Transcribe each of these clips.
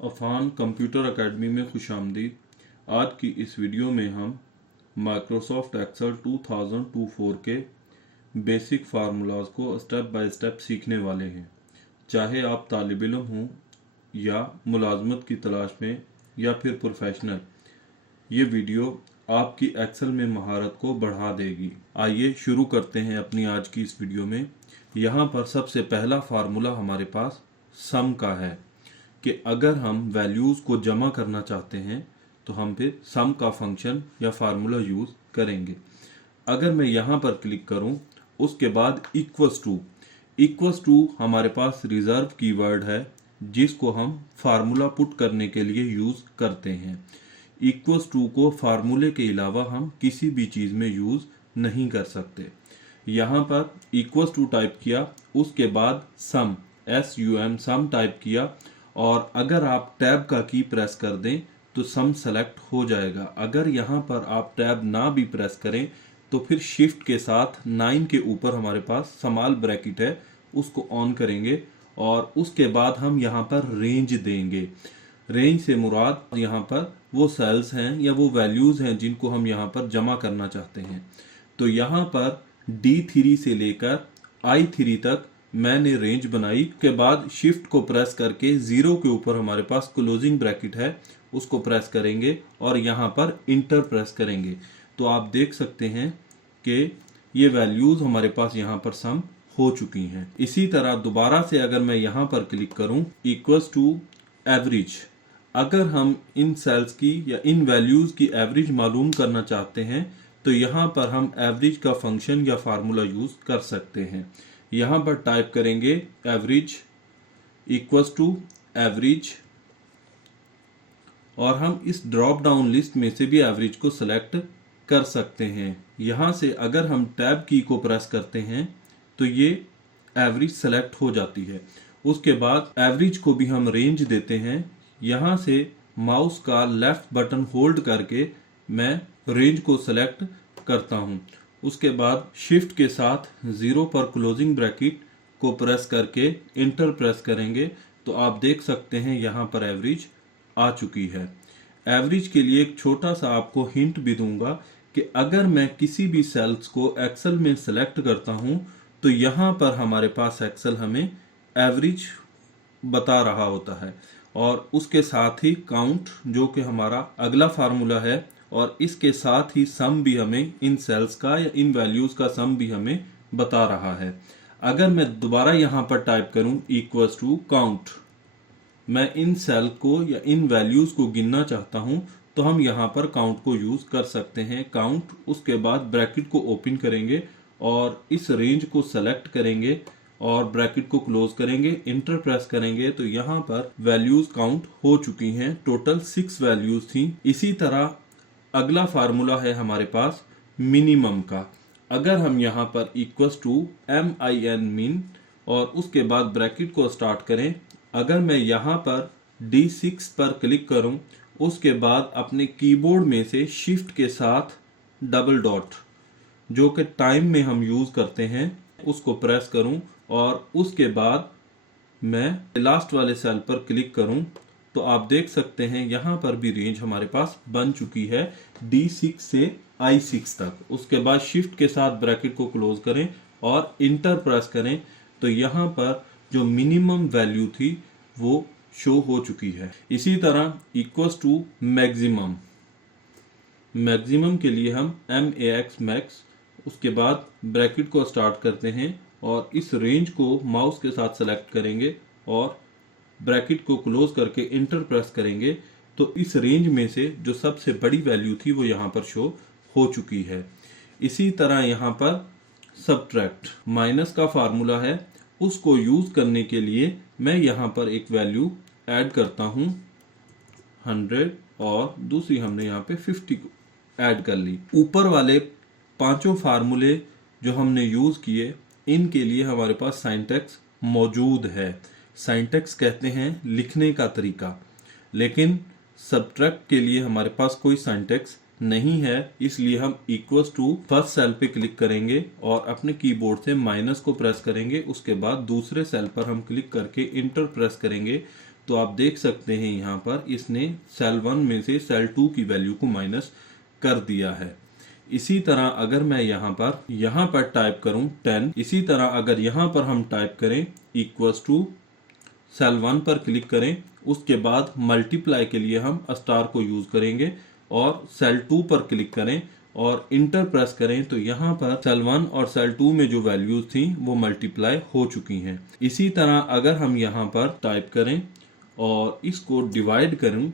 Affan computer academy में खुशामदीद। आज की इस वीडियो में हम माइक्रोसॉफ्ट एक्सेल 2024 के बेसिक फार्मूलाज को स्टेप बाय स्टेप सीखने वाले हैं। चाहे आप तालिब इल्म हों या मुलाजमत की तलाश में या फिर प्रोफेशनल, ये वीडियो आपकी एक्सेल में महारत को बढ़ा देगी। आइए शुरू करते हैं अपनी आज की इस वीडियो में। यहाँ पर सबसे पहला फार्मूला हमारे पास सम का है कि अगर हम वैल्यूज़ को जमा करना चाहते हैं तो हम फिर सम का फंक्शन या फार्मूला यूज़ करेंगे। अगर मैं यहाँ पर क्लिक करूँ, उसके बाद इक्वल्स टू हमारे पास रिजर्व कीवर्ड है जिसको हम फार्मूला पुट करने के लिए यूज़ करते हैं। इक्वल्स टू को फार्मूले के अलावा हम किसी भी चीज़ में यूज़ नहीं कर सकते। यहाँ पर इक्वल्स टू टाइप किया, उसके बाद सम सम टाइप किया, और अगर आप टैब का की प्रेस कर दें तो सम सेलेक्ट हो जाएगा। अगर यहाँ पर आप टैब ना भी प्रेस करें तो फिर शिफ्ट के साथ 9 के ऊपर हमारे पास स्मॉल ब्रैकेट है, उसको ऑन करेंगे और उसके बाद हम यहाँ पर रेंज देंगे। रेंज से मुराद यहाँ पर वो सेल्स हैं या वो वैल्यूज़ हैं जिनको हम यहाँ पर जमा करना चाहते हैं। तो यहाँ पर D3 से लेकर I3 तक मैंने रेंज बनाई। के बाद शिफ्ट को प्रेस करके 0 के ऊपर हमारे पास क्लोजिंग ब्रैकेट है, उसको प्रेस करेंगे और यहाँ पर इंटर प्रेस करेंगे। तो आप देख सकते हैं कि ये वैल्यूज़ हमारे पास यहाँ पर सम हो चुकी हैं। इसी तरह दोबारा से अगर मैं यहाँ पर क्लिक करूँ, इक्वल्स टू एवरेज, अगर हम इन सेल्स की या इन वैल्यूज़ की एवरेज मालूम करना चाहते हैं तो यहाँ पर हम एवरेज का फंक्शन या फार्मूला यूज़ कर सकते हैं। यहाँ पर टाइप करेंगे एवरेज इक्वल्स टू एवरेज, और हम इस ड्रॉप डाउन लिस्ट में से भी एवरेज को सिलेक्ट कर सकते हैं। यहाँ से अगर हम टैब की को प्रेस करते हैं तो ये एवरेज सेलेक्ट हो जाती है। उसके बाद एवरेज को भी हम रेंज देते हैं। यहाँ से माउस का लेफ्ट बटन होल्ड करके मैं रेंज को सेलेक्ट करता हूँ। उसके बाद शिफ्ट के साथ 0 पर क्लोजिंग ब्रैकेट को प्रेस करके इंटर प्रेस करेंगे तो आप देख सकते हैं यहाँ पर एवरेज आ चुकी है। एवरेज के लिए एक छोटा सा आपको हिंट भी दूंगा कि अगर मैं किसी भी सेल्स को एक्सेल में सेलेक्ट करता हूँ तो यहाँ पर हमारे पास एक्सेल हमें एवरेज बता रहा होता है, और उसके साथ ही काउंट जो कि हमारा अगला फार्मूला है, और इसके साथ ही सम भी हमें इन सेल्स का या इन वैल्यूज़ का सम भी हमें बता रहा है। अगर मैं दोबारा यहाँ पर टाइप करूँ इक्वल्स टू काउंट, मैं इन सेल को या इन वैल्यूज़ को गिनना चाहता हूँ तो हम यहाँ पर काउंट को यूज़ कर सकते हैं। काउंट, उसके बाद ब्रैकेट को ओपन करेंगे और इस रेंज को सेलेक्ट करेंगे और ब्रैकेट को क्लोज करेंगे, इंटर प्रेस करेंगे तो यहाँ पर वैल्यूज़ काउंट हो चुकी हैं। टोटल 6 वैल्यूज़ थी। इसी तरह अगला फार्मूला है हमारे पास मिनिमम का। अगर हम यहाँ पर इक्वल्स टू min min और उसके बाद ब्रैकेट को स्टार्ट करें, अगर मैं यहाँ पर D6 पर क्लिक करूँ, उसके बाद अपने कीबोर्ड में से शिफ्ट के साथ डबल डॉट जो कि टाइम में हम यूज़ करते हैं उसको प्रेस करूँ और उसके बाद मैं लास्ट वाले सेल पर क्लिक करूं तो आप देख सकते हैं यहाँ पर भी रेंज हमारे पास बन चुकी है D6 से I6 तक। उसके बाद शिफ्ट के साथ ब्रैकेट को क्लोज करें और इंटर प्रेस करें तो यहाँ पर जो मिनिमम वैल्यू थी वो शो हो चुकी है। इसी तरह इक्वल्स टू मैक्सिमम, मैक्सिमम के लिए हम max मैक्स, उसके बाद ब्रैकेट को स्टार्ट करते हैं और इस रेंज को माउस के साथ सेलेक्ट करेंगे और ब्रैकेट को क्लोज करके इंटर प्रेस करेंगे तो इस रेंज में से जो सबसे बड़ी वैल्यू थी वो यहाँ पर शो हो चुकी है। इसी तरह यहाँ पर सबट्रैक्ट, माइनस का फार्मूला है, उसको यूज़ करने के लिए मैं यहाँ पर एक वैल्यू ऐड करता हूँ 100 और दूसरी हमने यहाँ पे 50 ऐड कर ली। ऊपर वाले पांचों फार्मूले जो हमने यूज़ किए इनके लिए हमारे पास सिंटैक्स मौजूद है। सिंटैक्स कहते हैं लिखने का तरीका, लेकिन सबट्रैक्ट के लिए हमारे पास कोई सिंटैक्स नहीं है, इसलिए हम इक्वल्स टू फर्स्ट सेल पे क्लिक करेंगे और अपने कीबोर्ड से माइनस को प्रेस करेंगे। उसके बाद दूसरे सेल पर हम क्लिक करके इंटर प्रेस करेंगे तो आप देख सकते हैं यहाँ पर इसने सेल 1 में से सेल 2 की वैल्यू को माइनस कर दिया है। इसी तरह अगर मैं यहाँ पर टाइप करूं 10, इसी तरह अगर यहाँ पर हम टाइप करें इक्वल्स टू सेल 1 पर क्लिक करें, उसके बाद मल्टीप्लाई के लिए हम स्टार को यूज करेंगे और सेल 2 पर क्लिक करें और इंटर प्रेस करें तो यहाँ पर सेल 1 और सेल 2 में जो वैल्यूज थी वो मल्टीप्लाई हो चुकी हैं। इसी तरह अगर हम यहाँ पर टाइप करें और इसको डिवाइड करें,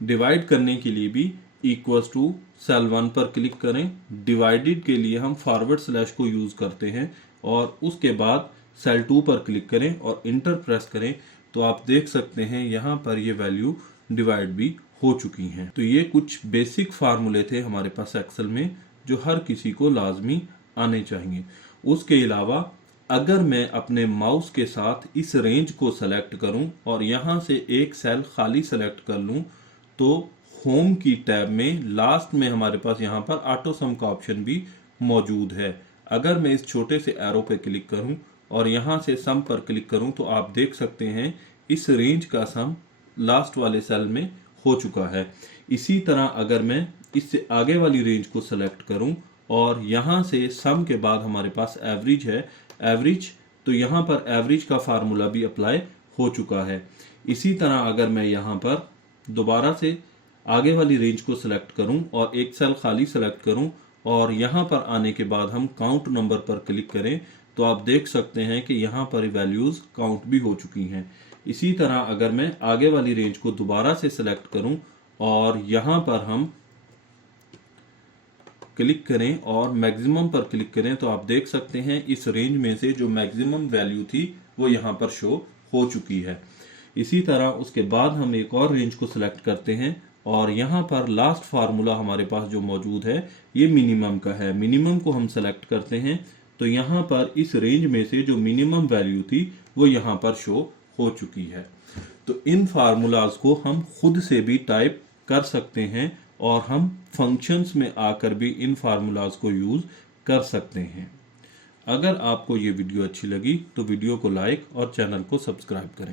डिवाइड करने के लिए भी इक्वल्स टू सेल 1 पर क्लिक करें, डिवाइडेड के लिए हम फॉरवर्ड स्लैश को यूज करते हैं और उसके बाद सेल 2 पर क्लिक करें और इंटर प्रेस करें तो आप देख सकते हैं यहाँ पर ये वैल्यू डिवाइड भी हो चुकी हैं। तो ये कुछ बेसिक फार्मूले थे हमारे पास एक्सेल में जो हर किसी को लाजमी आने चाहिए। उसके अलावा अगर मैं अपने माउस के साथ इस रेंज को सेलेक्ट करूं और यहाँ से एक सेल खाली सेलेक्ट कर लूं तो होम की टैब में लास्ट में हमारे पास यहाँ पर ऑटो सम का ऑप्शन भी मौजूद है। अगर मैं इस छोटे से एरो पे क्लिक करूं और यहाँ से सम पर क्लिक करूं तो आप देख सकते हैं इस रेंज का सम लास्ट वाले सेल में हो चुका है। इसी तरह अगर मैं इससे आगे वाली रेंज को सेलेक्ट करूं और यहाँ से सम के बाद हमारे पास एवरेज है, एवरेज, तो यहाँ पर एवरेज का फार्मूला भी अप्लाई हो चुका है। इसी तरह अगर मैं यहाँ पर दोबारा से आगे वाली रेंज को सिलेक्ट करूं और एक सेल खाली सेलेक्ट करूं और यहाँ पर आने के बाद हम काउंट नंबर पर क्लिक करें तो आप देख सकते हैं कि यहाँ पर वैल्यूज काउंट भी हो चुकी हैं। इसी तरह अगर मैं आगे वाली रेंज को दोबारा से सिलेक्ट करूं और यहाँ पर हम क्लिक करें और मैक्सिमम पर क्लिक करें तो आप देख सकते हैं इस रेंज में से जो मैक्सिमम वैल्यू थी वो यहाँ पर शो हो चुकी है। इसी तरह उसके बाद हम एक और रेंज को सिलेक्ट करते हैं और यहाँ पर लास्ट फार्मूला हमारे पास जो मौजूद है ये मिनिमम का है। मिनिमम को हम सेलेक्ट करते हैं तो यहाँ पर इस रेंज में से जो मिनिमम वैल्यू थी वो यहाँ पर शो हो चुकी है। तो इन फार्मूलाज को हम खुद से भी टाइप कर सकते हैं और हम फंक्शंस में आकर भी इन फार्मूलाज को यूज कर सकते हैं। अगर आपको ये वीडियो अच्छी लगी तो वीडियो को लाइक और चैनल को सब्सक्राइब करें।